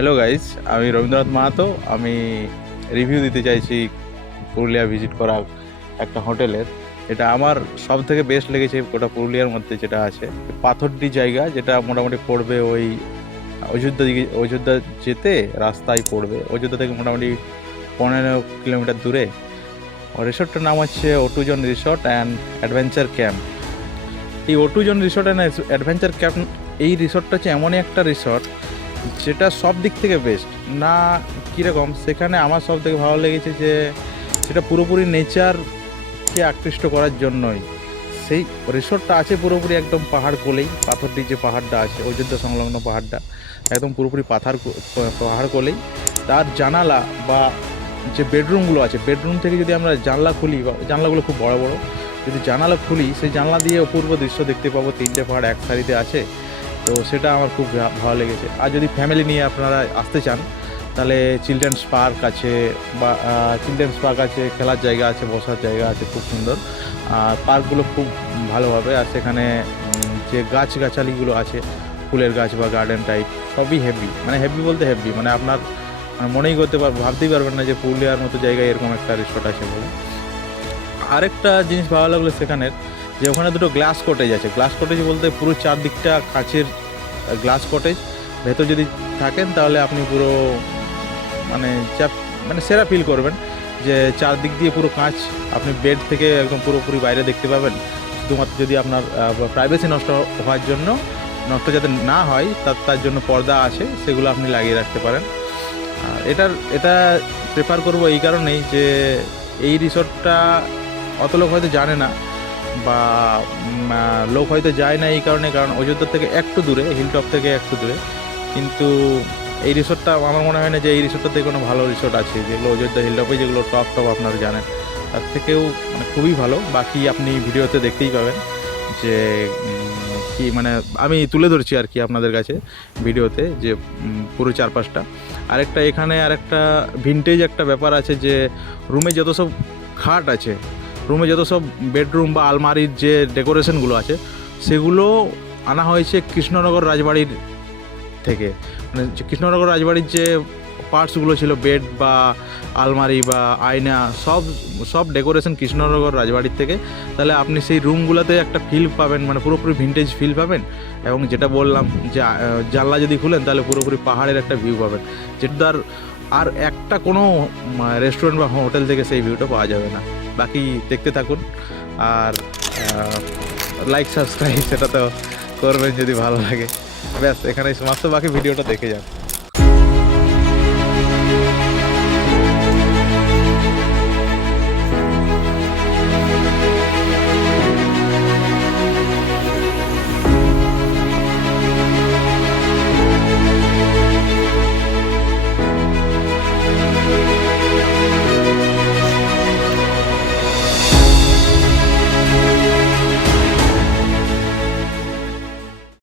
Hello guys, আমি রবীন্দ্রনাথ মাহাতো। আমি review দিতে চাইছি পুরুলিয়া ভিজিট করা একটা হোটেলের। এটা আমার সব থেকে বেস্ট লেগেছে গোটা পুরুলিয়ার মধ্যে যেটা আছে। পাথরডি জায়গা, যেটা মোটামুটি পড়বে ওই অযোধ্যা যেতে রাস্তায় পড়বে। অযোধ্যা থেকে মোটামুটি 15 কিলোমিটার দূরে। রিসর্টটার নাম হচ্ছে ওটুজন রিসর্ট অ্যান্ড অ্যাডভেঞ্চার ক্যাম্প। এই ওটুজন রিসর্ট অ্যান্ড অ্যাডভেঞ্চার ক্যাম্প, এই রিসর্টটা হচ্ছে এমনই একটা রিসর্ট যেটা সব দিক থেকে বেস্ট না। কীরকম, সেখানে আমার সব থেকে ভালো লেগেছে যে সেটা পুরোপুরি নেচারকে আকৃষ্ট করার জন্যই সেই রিসর্টটা আছে। পুরোপুরি একদম পাহাড় কোলেই, পাথরটি যে পাহাড়টা আছে, অযোধ্যা সংলগ্ন পাহাড়টা একদম পুরোপুরি পাহাড় কোলেই। তার জানালা বা যে বেডরুমগুলো আছে, বেডরুম থেকে যদি আমরা জানলা খুলি, বা জানলাগুলো খুব বড় বড়, যদি জানালা খুলি সেই জানলা দিয়ে অপূর্ব দৃশ্য দেখতে পাবো। 3টে পাহাড় এক সারিতে আছে, তো সেটা আমার খুব ভালো লেগেছে। আর যদি ফ্যামিলি নিয়ে আপনারা আসতে চান তাহলে চিলড্রেন্স পার্ক আছে, বা খেলার জায়গা আছে, বসার জায়গা আছে খুব সুন্দর। আর পার্কগুলো খুব ভালোভাবে, আর সেখানে যে গাছগাছালিগুলো আছে, ফুলের গাছ বা গার্ডেন টাইপ, সবই হেভি। মানে হেভি বলতে হেভি, মানে আপনার মনেই ভাবতেই পারবেন না যে পুরুলিয়ার মতো জায়গায় এরকম একটা রিসর্ট আছে বলে। আরেকটা জিনিস ভালো লাগলো সেখানের, যে ওখানে দুটো গ্লাস কটেজ আছে। গ্লাস কটেজ বলতে পুরো চারদিকটা কাচের গ্লাস কটেজ। ভেতর যদি থাকেন তাহলে আপনি পুরো মানে সেরা ফিল করবেন যে চারদিক দিয়ে পুরো কাঁচ। আপনি বেড থেকে একদম পুরোপুরি বাইরে দেখতে পাবেন। শুধুমাত্র যদি আপনার প্রাইভেসি নষ্ট যাতে না হয় তার জন্য পর্দা আছে, সেগুলো আপনি লাগিয়ে রাখতে পারেন। আর এটা প্রেফার করব এই কারণেই যে এই রিসর্টটা অত লোক হয়তো জানে না, বা লোক হয়তো যায় না এই কারণ অযোধ্যা থেকে একটু দূরে, হিলটপ থেকে একটু দূরে। কিন্তু এই রিসর্টটা আমার মনে হয় না যে এই রিসর্টটার থেকে কোনো ভালো রিসর্ট আছে, যেগুলো অযোধ্যা হিলটপে, যেগুলো টপ আপনারা জানেন, তার থেকেও খুবই ভালো। বাকি আপনি ভিডিওতে দেখতেই পাবেন যে কি আমি তুলে ধরছি আর কি আপনাদের কাছে ভিডিওতে, যে পুরো চারপাশটা। আরেকটা ভিন্টেজ একটা ব্যাপার আছে, যে রুমে যত সব খাট আছে, রুমে যত সব বেডরুম বা আলমারির যে ডেকোরেশনগুলো আছে, সেগুলো আনা হয়েছে কৃষ্ণনগর রাজবাড়ির থেকে। কৃষ্ণনগর রাজবাড়ির যে পার্টসগুলো ছিল, বেড বা আলমারি বা আয়না, সব ডেকোরেশন কৃষ্ণনগর রাজবাড়ির থেকে। তাহলে আপনি সেই রুমগুলোতে একটা ফিল পাবেন, পুরোপুরি ভিন্টেজ ফিল পাবেন। এবং যেটা বললাম যে জানলা যদি খুলেন তাহলে পুরোপুরি পাহাড়ের একটা ভিউ পাবেন, যেটা আর একটা কোনো রেস্টুরেন্ট বা হোটেল থেকে সেই ভিউটা পাওয়া যাবে না। বাকি দেখতে থাকুন, আর লাইক সাবস্ক্রাইব সেটা তো করবেন যদি ভালো লাগে। ব্যাস, এখানে সমাপ্ত। বাকি ভিডিওটা দেখে যান।